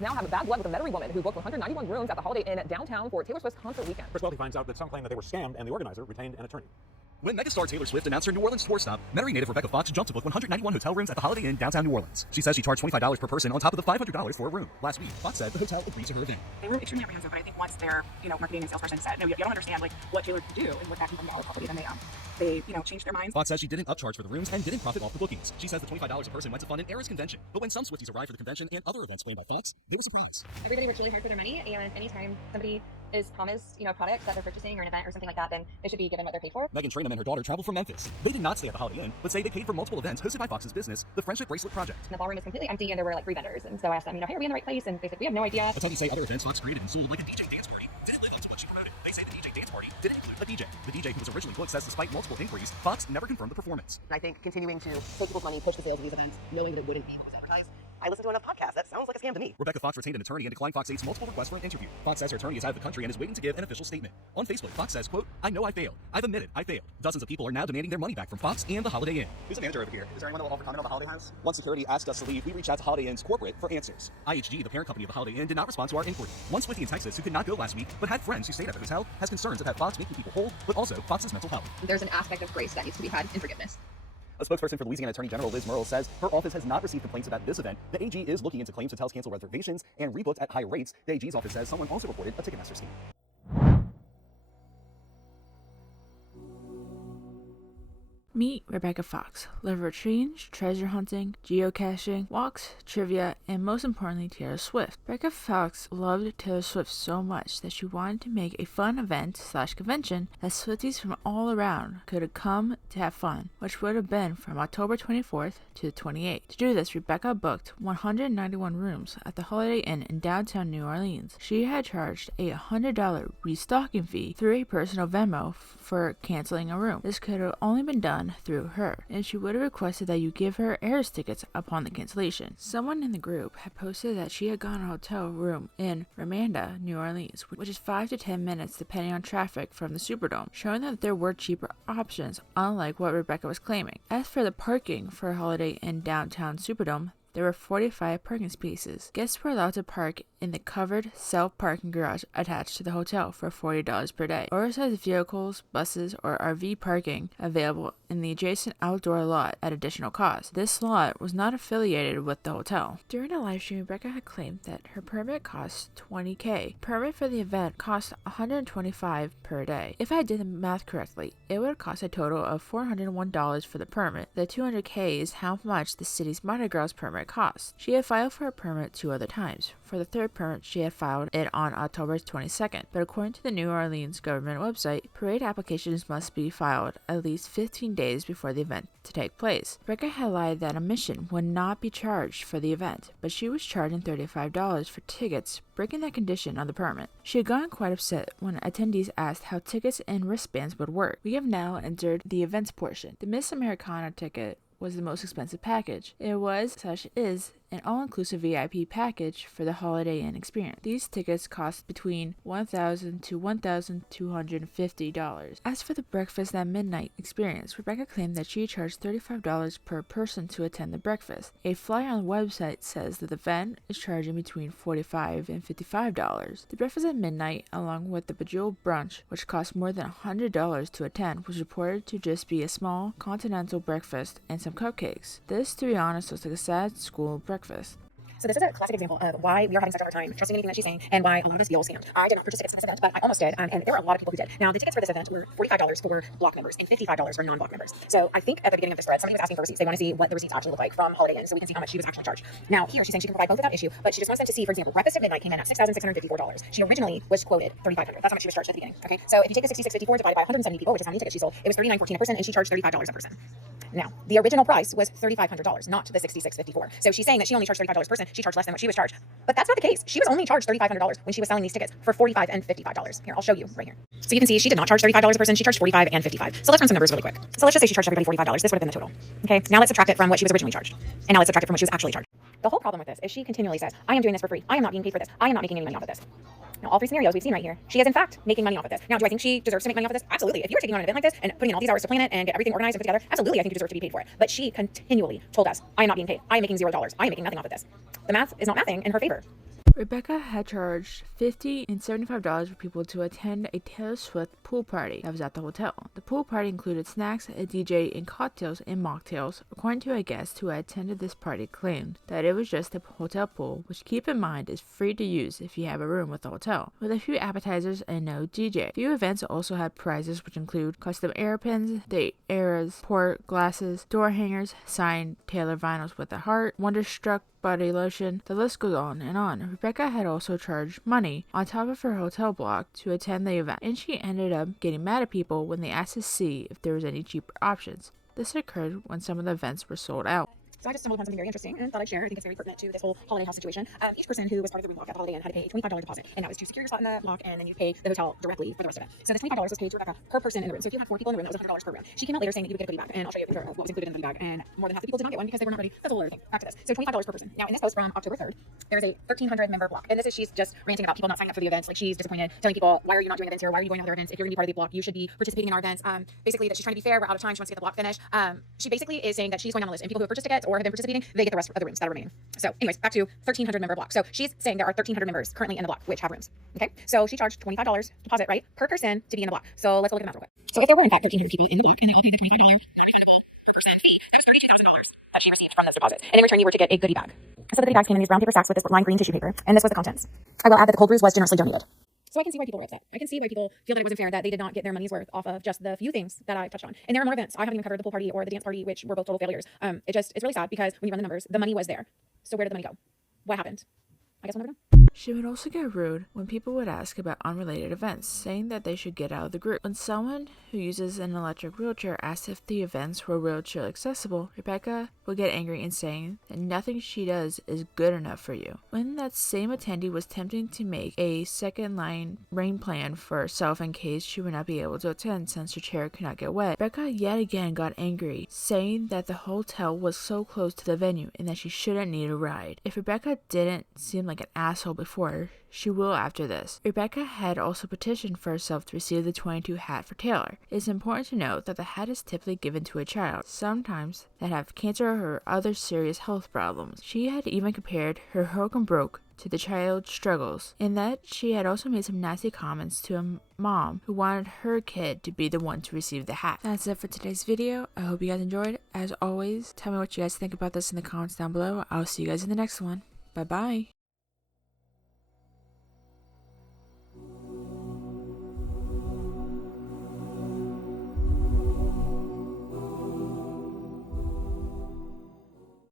now have a bad blood with a Metairie woman who booked 191 rooms at the Holiday Inn downtown for Taylor Swift's concert weekend. Chris Welty finds out that some claim that they were scammed and the organizer retained an attorney. When megastar Taylor Swift announced her New Orleans tour stop, Metairie native Rebecca Fox jumped to book 191 hotel rooms at the Holiday Inn downtown New Orleans. She says she charged $25 per person on top of the $500 for a room. Last week, Fox said the hotel agreed to her event. They were extremely apprehensive, but I think once their, marketing and salesperson said, no, you don't understand what Taylor can do and what that can bring to our property, then they changed their minds. Fox says she didn't upcharge for the rooms and didn't profit off the bookings. She says the $25 a person went to fund an Eras convention. But when some Swifties arrived for the convention and other events planned by Fox, they were surprised. Everybody works really hard for their money, and anytime somebody is promised, a product that they're purchasing or an event or something like that, then they should be given what they're paid for. Meghan Trainor and her daughter traveled from Memphis. They did not stay at the Holiday Inn, but say they paid for multiple events hosted by Fox's business, the Friendship Bracelet Project. The ballroom is completely empty, and there were 3 vendors. And so I asked them, hey, are we in the right place? And they said, we have no idea. Attorneys say other events Fox created and sold, like a DJ dance party, didn't live up to what she promoted. They say the DJ dance party didn't include the DJ. The DJ who was originally booked says despite multiple inquiries, Fox never confirmed the performance. I think continuing to take people's money, push the sales of these events, knowing that it wouldn't be what was advertised. I listened to enough podcasts. That sounds like a scam to me. Rebecca Fox retained an attorney and declined Fox 8's multiple requests for an interview. Fox says her attorney is out of the country and is waiting to give an official statement. On Facebook, Fox says, quote, I know I failed. I've admitted I failed. Dozens of people are now demanding their money back from Fox and the Holiday Inn. Who's the manager over here? Is there anyone that will offer comment on the Holiday House? Once security asked us to leave, we reached out to Holiday Inn's corporate for answers. IHG, the parent company of the Holiday Inn, did not respond to our inquiry. One Swiftie in Texas who could not go last week, but had friends who stayed at the hotel, has concerns about Fox making people whole, but also Fox's mental health. There's an aspect of grace that needs to be had in forgiveness. A spokesperson for Louisiana Attorney General Liz Murrill says her office has not received complaints about this event. The AG is looking into claims hotels cancel reservations and rebooked at higher rates. The AG's office says someone also reported a Ticketmaster scheme. Meet Rebecca Fox. Live for change, treasure hunting, geocaching, walks, trivia, and most importantly, Taylor Swift. Rebecca Fox loved Taylor Swift so much that she wanted to make a fun event/convention that Swifties from all around could come to have fun, which would have been from October 24th to the 28th. To do this, Rebecca booked 191 rooms at the Holiday Inn in downtown New Orleans. She had charged a $100 restocking fee through a personal Venmo for canceling a room. This could have only been done through her, and she would have requested that you give her Eras tickets upon the cancellation. Someone in the group had posted that she had gotten a hotel room in Ramanda, New Orleans, which is 5 to 10 minutes depending on traffic from the Superdome, showing that there were cheaper options, unlike what Rebecca was claiming. As for the parking for a Holiday Inn downtown Superdome, there were 45 parking spaces. Guests were allowed to park in the covered self-parking garage attached to the hotel for $40 per day. Oversized vehicles, buses, or RV parking available in the adjacent outdoor lot at additional cost. This lot was not affiliated with the hotel. During a live stream, Rebecca had claimed that her permit cost $20K. Permit for the event cost $125 per day. If I did the math correctly, it would cost a total of $401 for the permit. The $200K is how much the city's Mardi Gras permit cost. She had filed for a permit 2 other times. For the third permit, she had filed it on October 22nd, but according to the New Orleans government website, parade applications must be filed at least 15 days before the event to take place. Rebecca had lied that admission would not be charged for the event, but she was charging $35 for tickets, breaking that condition on the permit. She had gotten quite upset when attendees asked how tickets and wristbands would work. We have now entered the events portion. The Miss Americana ticket was the most expensive package. It is an all-inclusive VIP package for the Holiday Inn experience. These tickets cost between $1,000 to $1,250. As for the breakfast at midnight experience, Rebecca claimed that she charged $35 per person to attend the breakfast. A flyer on the website says that the event is charging between $45 and $55. The breakfast at midnight, along with the Bejeweled brunch, which cost more than $100 to attend, was reported to just be a small continental breakfast and some cupcakes. This, to be honest, was like a sad school breakfast. So this is a classic example of why we are having such a hard time trusting anything that she's saying and why a lot of us feel scammed. I did not purchase tickets for this event, but I almost did, and there were a lot of people who did. Now, the tickets for this event were $45 for block members and $55 for non-block members. So I think at the beginning of this thread, somebody was asking for receipts. They want to see what the receipts actually look like from Holiday Inn so we can see how much she was actually charged. Now, here she's saying she can provide both without issue, but she just wants them to see, for example, breakfast at midnight came in at $6,654. She originally was quoted $3,500. That's how much she was charged at the beginning. Okay, so if you take the 66.54 divided by 170 people, which is how many tickets she sold, it was $39.14 a person, and she charged $35 a person. Now, the original price was $3,500, not the $66.54. So she's saying that she only charged $35 a person. She charged less than what she was charged. But that's not the case. She was only charged $3,500 when she was selling these tickets for $45 and $55. Here, I'll show you right here. So you can see she did not charge $35 a person. She charged $45 and $55. So let's run some numbers really quick. So let's just say she charged everybody $45. This would have been the total. Okay, now let's subtract it from what she was originally charged. And now let's subtract it from what she was actually charged. The whole problem with this is she continually says, I am doing this for free. I am not being paid for this. I am not making any money off of this. Now, all 3 scenarios we've seen right here, she is in fact making money off of this. Now, do I think she deserves to make money off of this? Absolutely. If you're taking on an event like this and putting in all these hours to plan it and get everything organized and put together, absolutely, I think you deserve to be paid for it. But she continually told us, I am not being paid. I am making $0. I am making nothing off of this. The math is not mathing in her favor. Rebecca had charged $50 and $75 for people to attend a Taylor Swift pool party that was at the hotel. The pool party included snacks, a DJ, and cocktails and mocktails. According to a guest who had attended this party, claimed that it was just a hotel pool, which keep in mind is free to use if you have a room with the hotel, with a few appetizers and no DJ. Few events also had prizes, which include custom hairpins, the Eras port glasses, door hangers, signed Taylor vinyls with a heart, Wonderstruck body lotion, the list goes on and on. Rebecca had also charged money on top of her hotel block to attend the event, and she ended up getting mad at people when they asked to see if there was any cheaper options. This occurred when some of the events were sold out. So I just stumbled upon something very interesting and thought I'd share. I think it's very pertinent to this whole holiday house situation. Each person who was part of the room block at the Holiday Inn had to pay a $25 deposit, and that was to secure your spot in the block, and then you pay the hotel directly for the rest of it. So this $25 was paid to Rebecca per person in the room. So if you had 4 people in the room, that was $100 per room. She came out later saying that you would get a goodie bag, and I'll show you a picture of what was included in the goodie bag. And more than half the people did not get one because they were not ready. That's a whole other thing. Back to this. So $25 per person. Now in this post from October 3rd, there is a 1,300 member block, and this is she's just ranting about people not signing up for the events. Like she's disappointed, telling people, why are you not doing events here? Why are you going to other events? If you're going to be part of the block, you should be participating in our events. Basically that she's trying to be fair. We're out of time. She wants to get the block finished. She basically is saying that she's going on the list, and people who have purchased tickets or have been participating, they get the rest of the rooms that are remaining. So anyways, back to 1,300 member block. So she's saying there are 1,300 members currently in the block which have rooms. Okay, so she charged $25 deposit, right, per person to be in the block. So let's go look at the math real quick. So if there were in fact 1,300 people in the block and they all paid the $25 non-refundable per person fee, that is $32,000 that she received from those deposits. And in return, you were to get a goodie bag. So the goodie bags came in these brown paper sacks with this lime green tissue paper, and this was the contents. I will add that the cold brews was generously donated. So I can see why people were upset. I can see why people feel that it wasn't fair, that they did not get their money's worth off of just the few things that I touched on. And there are more events. I haven't even covered the pool party or the dance party, which were both total failures. It's really sad because when you run the numbers, the money was there. So where did the money go? What happened? I guess we'll never know. She would also get rude when people would ask about unrelated events, saying that they should get out of the group. When someone who uses an electric wheelchair asked if the events were wheelchair accessible, Rebecca would get angry and saying that nothing she does is good enough for you. When that same attendee was attempting to make a second line rain plan for herself in case she would not be able to attend since her chair could not get wet, Rebecca yet again got angry, saying that the hotel was so close to the venue and that she shouldn't need a ride. If Rebecca didn't seem like an asshole before, she will after this. Rebecca had also petitioned for herself to receive the 22 hat for Taylor. It is important to note that the hat is typically given to a child, sometimes that have cancer or other serious health problems. She had even compared her Hulk and Broke to the child's struggles, in that she had also made some nasty comments to a mom who wanted her kid to be the one to receive the hat. That's it for today's video. I hope you guys enjoyed. As always, tell me what you guys think about this in the comments down below. I'll see you guys in the next one. Bye bye.